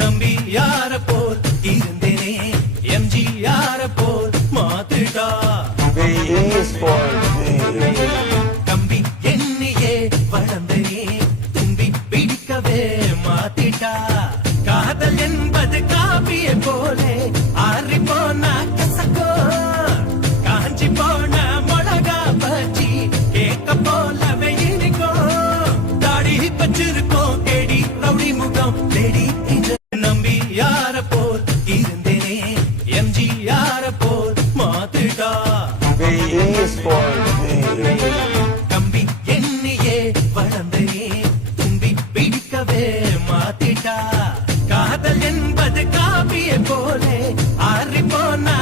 நம்பி யார போல் இருந்தேனே எம்ஜிஆர போல் மாத்திட்டா தம்பி என்னையே வளர்ந்தனே தும்பி பிடிக்கவே மாத்திட்டா காதல் என்பது காப்பிய போலே ஆறி போனா கசக்கோ காஞ்சி போன மிளகா பச்சி கேட்க போலவே இனிக்கும் தாடி பச்சிருக்கோம் கேடி ரவுடி முகம் தேடி நம்பி யார போல் இருந்தேனே எம்ஜிஆர போல் மாத்திட்டா தம்பி என்னையே வளர்ந்தனே தும்பி பிடிக்கவே மாத்திட்டா காதல் என்பது காப்பிய போலே ஆறி போனா